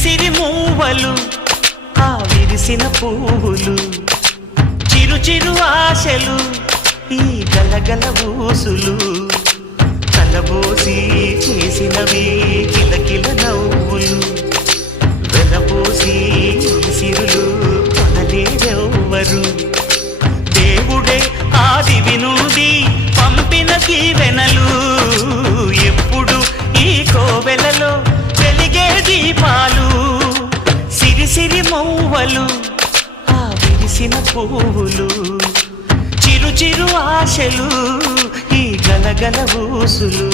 సిరి మూవలు ఆ విరిసిన పువ్వులు చిరు చిరు ఆశలు ఈ గలగల ఊసులు కలబోసి చేసినవి కిలకిల నవ్వులు వెలబోసి సిరులు కొనలేరెవ్వరు దేవుడే ఆదివి నుండి పంపిన దీవెనలు ఎప్పుడు ఈ కోవెలలో వెలిగే దీపాలు సిరి సిరి మౌవలు ఆ విరిసిన పువ్వులు చిరు చిరు ఆశలు ఈ గలగల ఊసులు